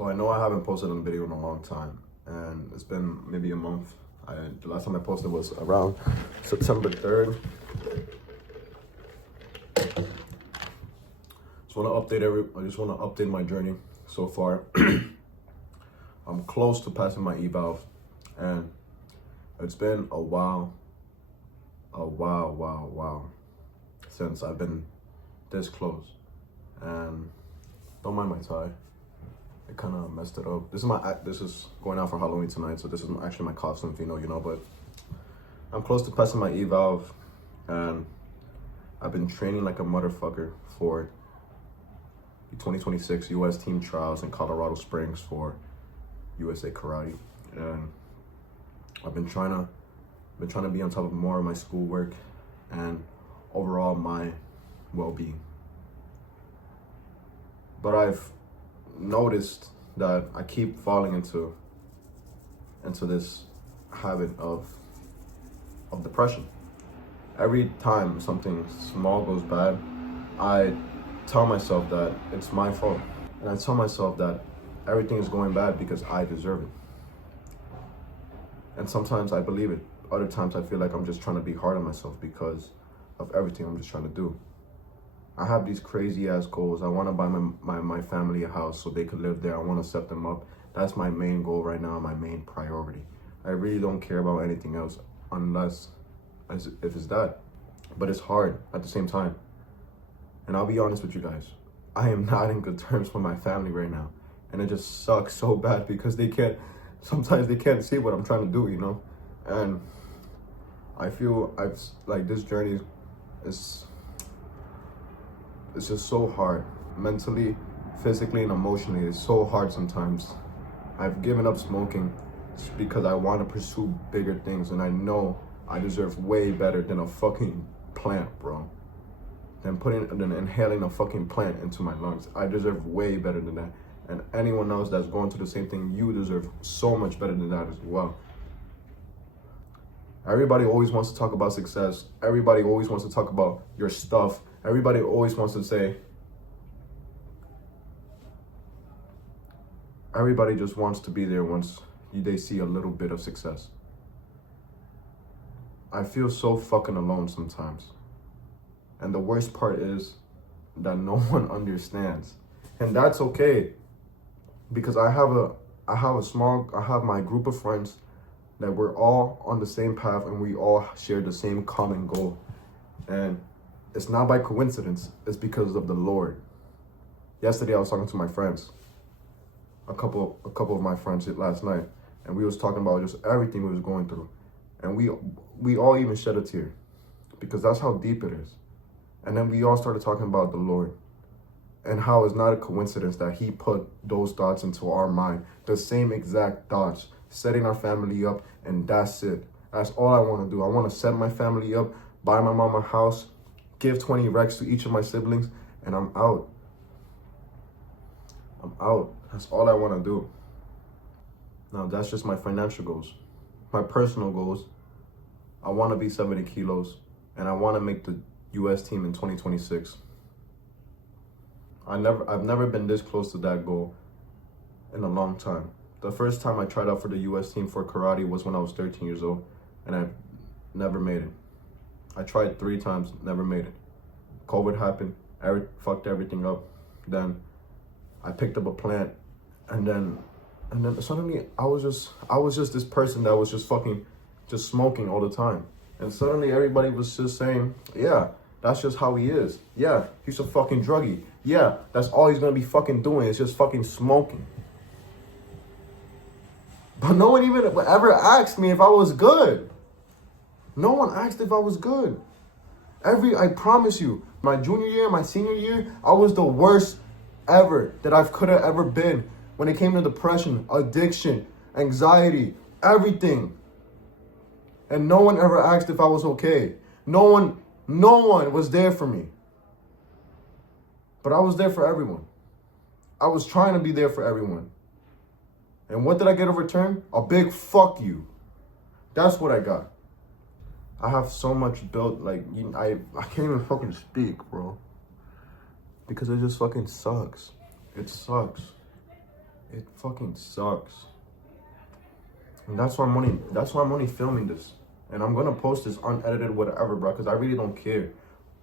So I know I haven't posted a video in a long time, and it's been maybe a month. The last time I posted was around September 3rd. I just want to update my journey so far. I'm close to passing my eval, and it's been a while since I've been this close. And don't mind my tie. I kind of messed it up. This is going out for Halloween tonight, so this is actually my costume, if you know, but I'm close to passing my eval, and I've been training like a motherfucker for the 2026 U.S. team trials in Colorado Springs for USA Karate, and I've been trying to be on top of more of my schoolwork and overall my well-being. But I've noticed that I keep falling into this habit of depression. Every time something small goes bad, I tell myself that it's my fault. And I tell myself that everything is going bad because I deserve it. And sometimes I believe it. Other times I feel like I'm just trying to be hard on myself because of everything I'm just trying to do. I have these crazy ass goals. I want to buy my family a house so they could live there. I want to set them up. That's my main goal right now, my main priority. I really don't care about anything else unless if it's that. But it's hard at the same time. And I'll be honest with you guys, I am not in good terms with my family right now. And it just sucks so bad because sometimes they can't see what I'm trying to do, And I feel this journey is it's just so hard. Mentally, physically, and emotionally, it's so hard sometimes. I've given up smoking because I want to pursue bigger things, and I know I deserve way better than a fucking plant, bro. Than inhaling a fucking plant into my lungs. I deserve way better than that. And anyone else that's going through the same thing, you deserve so much better than that as well. Everybody always wants to talk about success. Everybody always wants to talk about your stuff. Everybody always wants to say, everybody just wants to be there once they see a little bit of success. I feel so fucking alone sometimes. And the worst part is that no one understands. And that's okay. Because I have my group of friends that we're all on the same path and we all share the same common goal. And it's not by coincidence, it's because of the Lord. Yesterday I was talking to my friends, a couple of my friends last night, and we was talking about just everything we was going through. And we all even shed a tear because that's how deep it is. And then we all started talking about the Lord and how it's not a coincidence that he put those thoughts into our mind, the same exact thoughts, setting our family up, and that's it. That's all I want to do. I want to set my family up, buy my mom a house, give 20 racks to each of my siblings, and I'm out. I'm out. That's all I want to do. Now, that's just my financial goals. My personal goals, I want to be 70 kilos, and I want to make the U.S. team in 2026. I've never been this close to that goal in a long time. The first time I tried out for the U.S. team for karate was when I was 13 years old, and I never made it. I tried 3 times, never made it. COVID happened, fucked everything up. Then I picked up a plant, and then suddenly I was just this person that was just smoking all the time. And suddenly everybody was just saying, yeah, that's just how he is. Yeah, he's a fucking druggie. Yeah, that's all he's gonna be fucking doing is just fucking smoking. But no one even ever asked me if I was good. No one asked if I was good. I promise you, my junior year, my senior year, I was the worst ever that I could have ever been when it came to depression, addiction, anxiety, everything. And no one ever asked if I was okay. No one was there for me. But I was there for everyone. I was trying to be there for everyone. And what did I get in return? A big fuck you. That's what I got. I have so much built, I can't even fucking speak, bro. Because it just fucking sucks. It sucks. It fucking sucks. And that's why I'm only filming this. And I'm gonna post this unedited, whatever, bro, because I really don't care.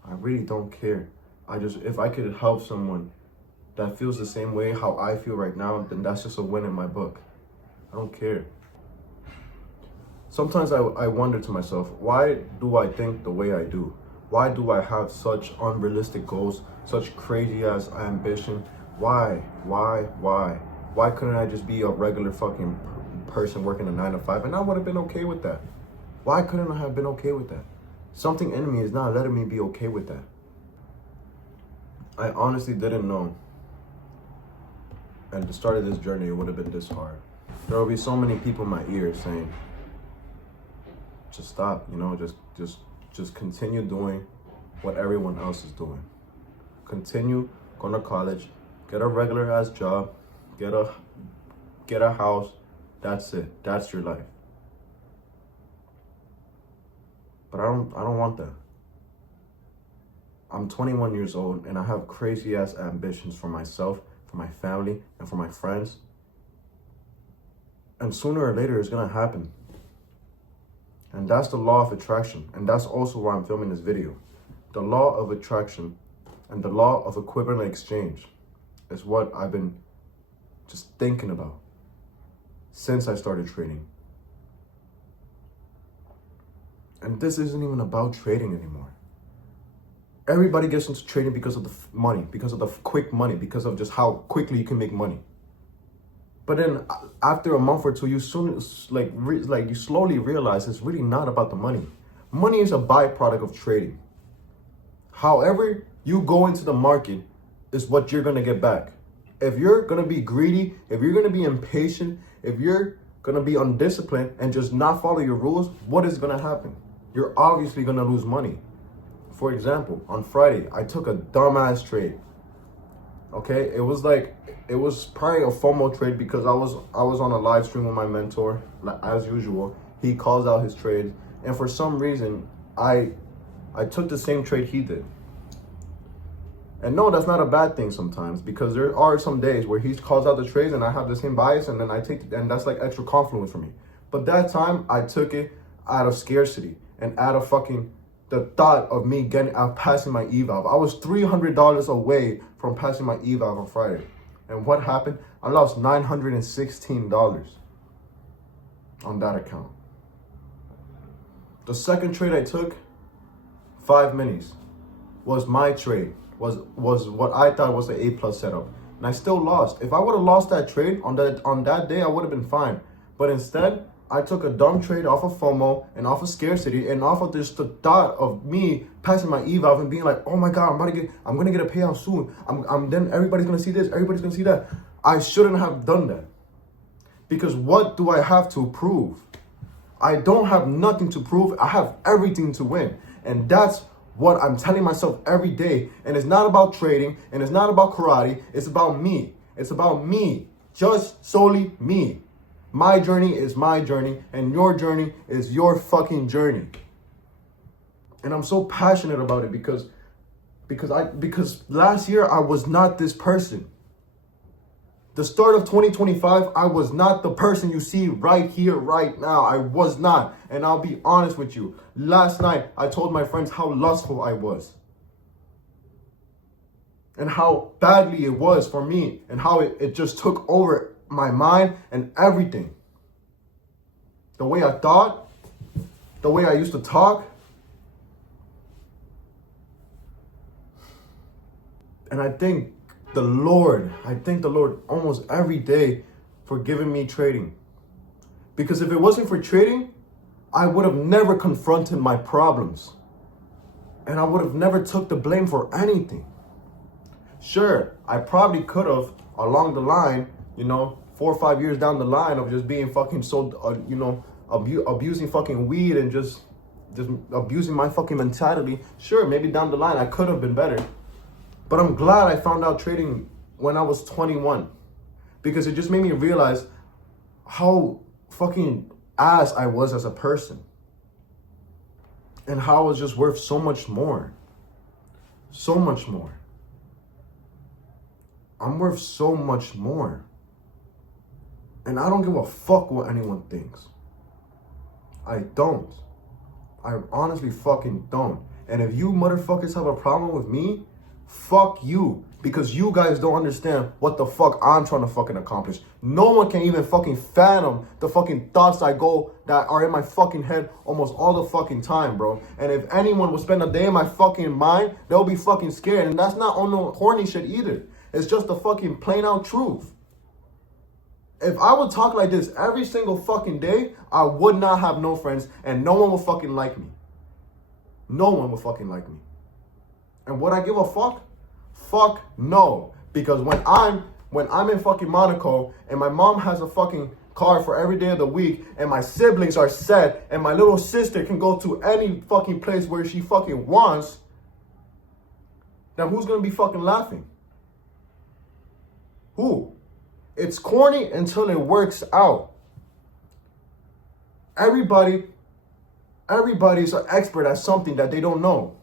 I really don't care. If I could help someone that feels the same way how I feel right now, then that's just a win in my book. I don't care. Sometimes I wonder to myself, why do I think the way I do? Why do I have such unrealistic goals, such crazy ass ambition? Why? Why couldn't I just be a regular fucking person working a 9 to 5 and I would have been okay with that? Why couldn't I have been okay with that? Something in me is not letting me be okay with that. I honestly didn't know at the start of this journey it would have been this hard. There will be so many people in my ear saying, just stop, just continue doing what everyone else is doing. Continue going to college, get a regular ass job, get a house. That's it. That's your life. But I don't want that. I'm 21 years old and I have crazy ass ambitions for myself, for my family, and for my friends. And sooner or later it's gonna happen. And that's the law of attraction. And that's also why I'm filming this video. The law of attraction and the law of equivalent exchange is what I've been just thinking about since I started trading. And this isn't even about trading anymore. Everybody gets into trading because of the money, because of the quick money, because of just how quickly you can make money. But then after a month or two, you slowly realize it's really not about the money. Money is a byproduct of trading. However you go into the market is what you're gonna get back. If you're gonna be greedy, if you're gonna be impatient, if you're gonna be undisciplined and just not follow your rules, what is gonna happen? You're obviously gonna lose money. For example, on Friday, I took a dumbass trade. Okay, it was probably a FOMO trade because I was on a live stream with my mentor, as usual. He calls out his trades, and for some reason, I took the same trade he did. And no, that's not a bad thing sometimes, because there are some days where he calls out the trades and I have the same bias, and then I take it, and that's like extra confluence for me. But that time I took it out of scarcity and out of the thought of me passing my eval. I was $300 away from passing my eval on Friday. And what happened? I lost $916 on that account. The second trade I took, 5 minis, was my trade. Was what I thought was the A+ setup. And I still lost. If I would have lost that trade on that day, I would have been fine. But instead, I took a dumb trade off of FOMO and off of scarcity and off of just the thought of me passing my eval and being like, oh my God, I'm gonna get a payout soon. Then everybody's gonna see this, everybody's gonna see that. I shouldn't have done that. Because what do I have to prove? I don't have nothing to prove. I have everything to win. And that's what I'm telling myself every day. And it's not about trading and it's not about karate. It's about me. It's about me. Just solely me. My journey is my journey, and your journey is your fucking journey. And I'm so passionate about it because last year I was not this person. The start of 2025, I was not the person you see right here, right now. I was not. And I'll be honest with you. Last night, I told my friends how lustful I was. And how badly it was for me. And how it just took over my mind and everything. The way I thought, the way I used to talk. And I thank the Lord almost every day for giving me trading. Because if it wasn't for trading, I would have never confronted my problems. And I would have never took the blame for anything. Sure, I probably could have along the line, 4 or 5 years down the line of just being fucking abusing fucking weed and just abusing my fucking mentality. Sure, maybe down the line I could have been better. But I'm glad I found out trading when I was 21. Because it just made me realize how fucking ass I was as a person. And how I was just worth so much more. So much more. I'm worth so much more. And I don't give a fuck what anyone thinks. I don't. I honestly fucking don't. And if you motherfuckers have a problem with me, fuck you. Because you guys don't understand what the fuck I'm trying to fucking accomplish. No one can even fucking fathom the fucking thoughts that are in my fucking head almost all the fucking time, bro. And if anyone would spend a day in my fucking mind, they'll be fucking scared. And that's not on no horny shit either. It's just the fucking plain out truth. If I would talk like this every single fucking day, I would not have no friends and no one would fucking like me. No one would fucking like me. And would I give a fuck? Fuck no. Because when I'm in fucking Monaco and my mom has a fucking car for every day of the week and my siblings are set and my little sister can go to any fucking place where she fucking wants, then who's gonna be fucking laughing? Who? It's corny until it works out. Everybody's an expert at something that they don't know.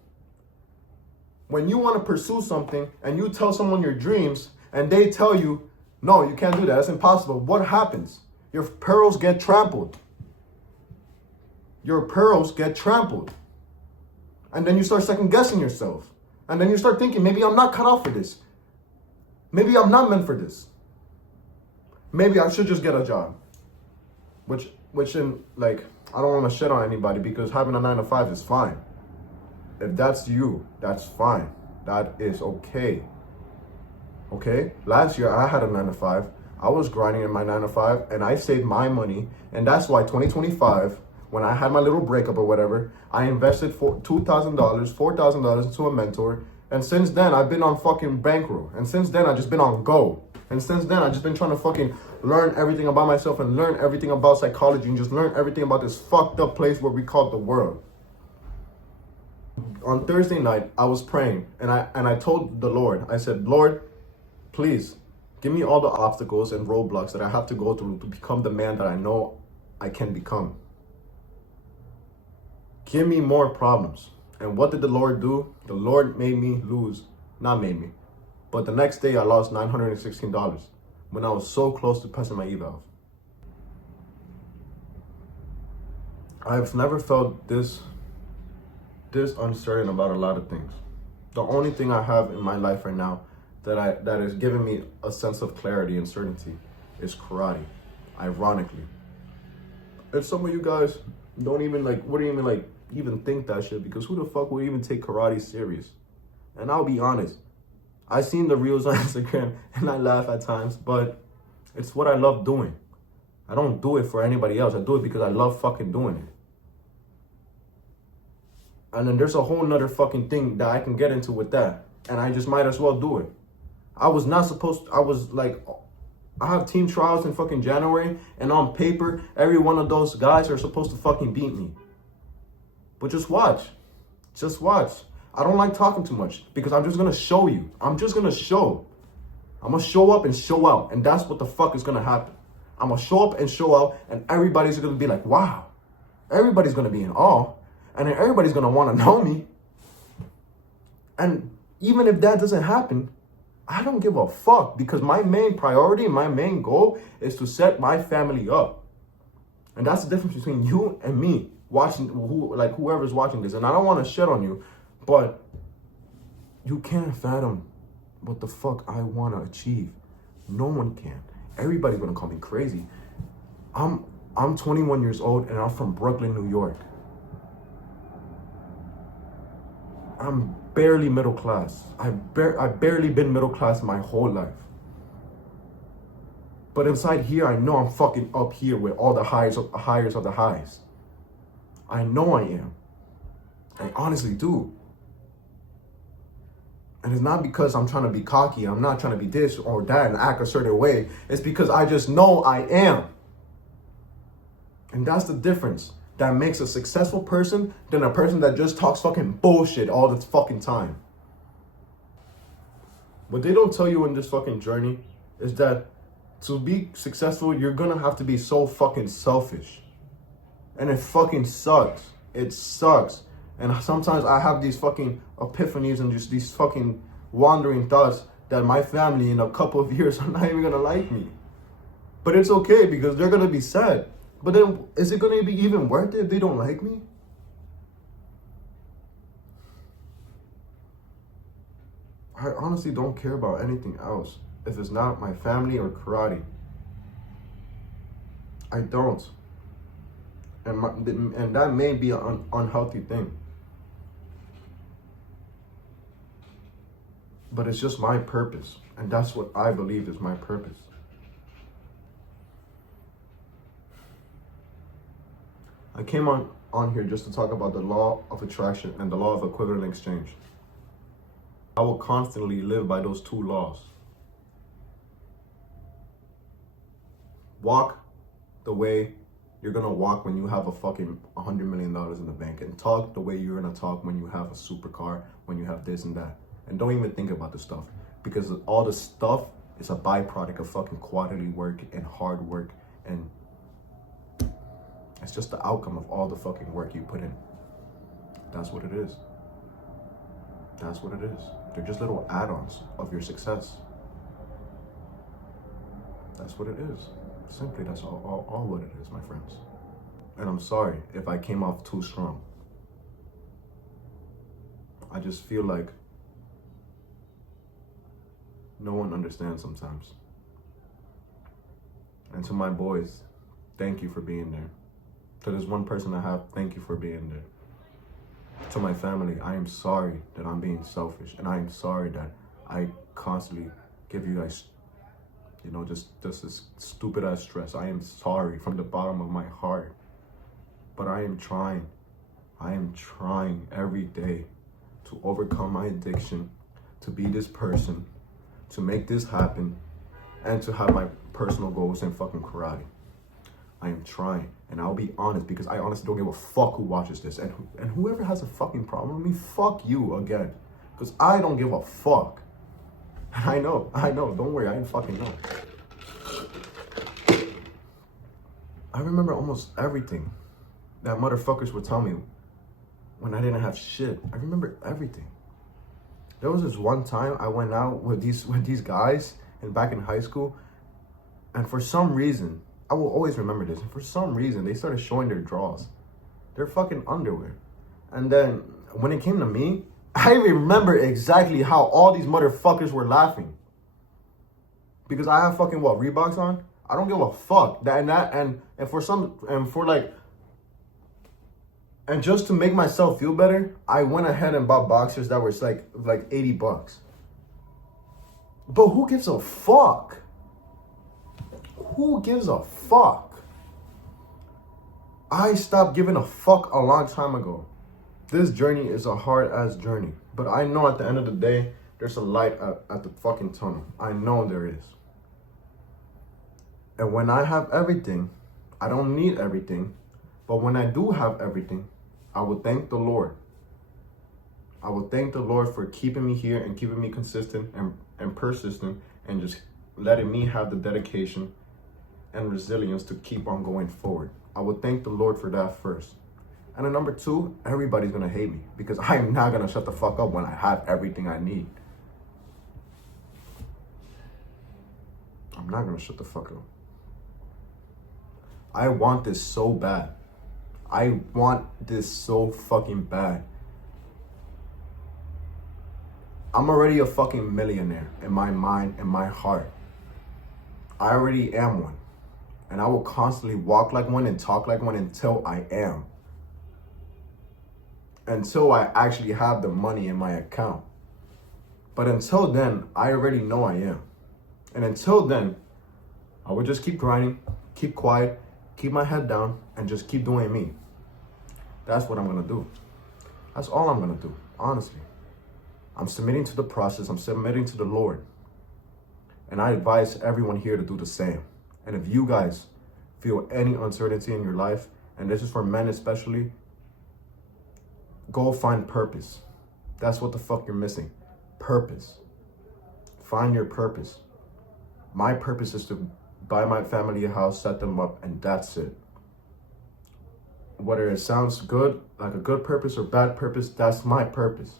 When you want to pursue something and you tell someone your dreams and they tell you, no, you can't do that, that's impossible, what happens? Your pearls get trampled. Your pearls get trampled. And then you start second guessing yourself. And then you start thinking, maybe I'm not cut out for this. Maybe I'm not meant for this. Maybe I should just get a job. Which in, like, I don't want to shit on anybody because having a 9-to-5 is fine. If that's you, that's fine. That is okay. Okay? Last year, I had a 9-to-5. I was grinding in my 9-to-5, and I saved my money. And that's why 2025, when I had my little breakup or whatever, I invested $2,000, $4,000 into a mentor. And since then, I've been on fucking bankroll. And since then, I've just been on go. And since then, I've just been trying to fucking learn everything about myself and learn everything about psychology and just learn everything about this fucked up place where we call the world. On Thursday night, I was praying and I told the Lord, I said, Lord, please give me all the obstacles and roadblocks that I have to go through to become the man that I know I can become. Give me more problems. And what did the Lord do? The Lord made me lose. Not made me. But the next day I lost $916 when I was so close to passing my eval. I've never felt this uncertain about a lot of things. The only thing I have in my life right now that is giving me a sense of clarity and certainty is karate, ironically. And some of you guys wouldn't even think that shit, because who the fuck would even take karate serious? And I'll be honest, I seen the reels on Instagram and I laugh at times, but it's what I love doing. I don't do it for anybody else. I do it because I love fucking doing it. And then there's a whole nother fucking thing that I can get into with that. And I just might as well do it. I have team trials in fucking January, and on paper, every one of those guys are supposed to fucking beat me. But just watch. Just watch. I don't like talking too much because I'm just gonna show you. I'm just gonna show. I'm gonna show up and show out. And that's what the fuck is gonna happen. I'm gonna show up and show out, and everybody's gonna be like, wow. Everybody's gonna be in awe. And then everybody's gonna wanna know me. And even if that doesn't happen, I don't give a fuck, because my main priority, my main goal is to set my family up. And that's the difference between you and me watching, whoever's watching this. And I don't want to shit on you, but you can't fathom what the fuck I want to achieve. No one can. Everybody's gonna call me crazy. I'm 21 years old and I'm from Brooklyn, New York. I'm barely middle class. I've barely been middle class my whole life. But inside here, I know I'm fucking up here with all the highs of the highs. I know I am. I honestly do. And it's not because I'm trying to be cocky. I'm not trying to be this or that and act a certain way. It's because I just know I am. And that's the difference that makes a successful person than a person that just talks fucking bullshit all the fucking time. What they don't tell you in this fucking journey is that to be successful, you're gonna have to be so fucking selfish. And it fucking sucks. It sucks. And sometimes I have these fucking epiphanies and just these fucking wandering thoughts that my family in a couple of years are not even gonna like me. But it's okay because they're gonna be sad. But then, is it gonna be even worth it if they don't like me? I honestly don't care about anything else if it's not my family or karate. I don't. And that may be an unhealthy thing. But it's just my purpose. And that's what I believe is my purpose. I came on here just to talk about the law of attraction and the law of equivalent exchange. I will constantly live by those two laws. Walk the way you're gonna walk when you have a fucking $100 million in the bank, and talk the way you're gonna talk when you have a supercar, when you have this and that. And don't even think about the stuff, because all the stuff is a byproduct of fucking quality work and hard work, and it's just the outcome of all the fucking work you put in. That's what it is. That's what it is. They're just little add-ons of your success. That's what it is. Simply, that's all what it is, my friends. And I'm sorry if I came off too strong. I just feel like no one understands sometimes. And to my boys, thank you for being there. To this one person I have, thank you for being there. To my family, I am sorry that I'm being selfish, and I am sorry that I constantly give you guys, just this stupid ass stress. I am sorry from the bottom of my heart, but I am trying every day to overcome my addiction, to be this person, to make this happen, and to have my personal goals in fucking karate. I am trying, and I'll be honest, because I honestly don't give a fuck who watches this, and whoever has a fucking problem with me, fuck you again, because I don't give a fuck. I know, don't worry, I didn't fucking know. I remember almost everything that motherfuckers would tell me when I didn't have shit. I remember everything. There was this one time I went out with these guys, and back in high school, and for some reason, I will always remember this. And for some reason, they started showing their drawers, their fucking underwear. And then when it came to me, I remember exactly how all these motherfuckers were laughing. Because I have fucking Reeboks on? I don't give a fuck. And just to make myself feel better, I went ahead and bought boxers that were like $80. But who gives a fuck? Who gives a fuck? I stopped giving a fuck a long time ago. This journey is a hard ass journey, but I know at the end of the day, there's a light at the fucking tunnel. I know there is. And when I have everything, I don't need everything, but when I do have everything, I will thank the Lord. I will thank the Lord for keeping me here and keeping me consistent and persistent, and just letting me have the dedication and resilience to keep on going forward. I would thank the Lord for that first. And then number two, everybody's gonna hate me, because I'm not gonna shut the fuck up when I have everything I need. I'm not gonna shut the fuck up. I want this so bad. I want this so fucking bad. I'm already a fucking millionaire in my mind and my heart. I already am one. And I will constantly walk like one and talk like one until I am. Until I actually have the money in my account. But until then, I already know I am. And until then, I will just keep grinding, keep quiet, keep my head down, and just keep doing me. That's what I'm gonna do. That's all I'm gonna do, honestly. I'm submitting to the process, I'm submitting to the Lord. And I advise everyone here to do the same. And if you guys feel any uncertainty in your life, and this is for men especially, go find purpose. That's what the fuck you're missing. Purpose. Find your purpose. My purpose is to buy my family a house, set them up, and that's it. Whether it sounds good, like a good purpose or bad purpose, that's my purpose.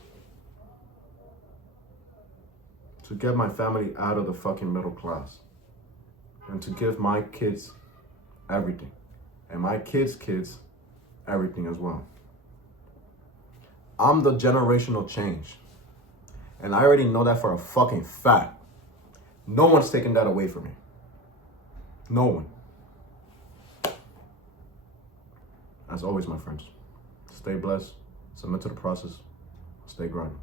To get my family out of the fucking middle class. and to give my kids everything. And my kids' kids everything as well. I'm the generational change. And I already know that for a fucking fact. No one's taking that away from me. No one. As always, my friends, stay blessed, submit to the process, stay grinding.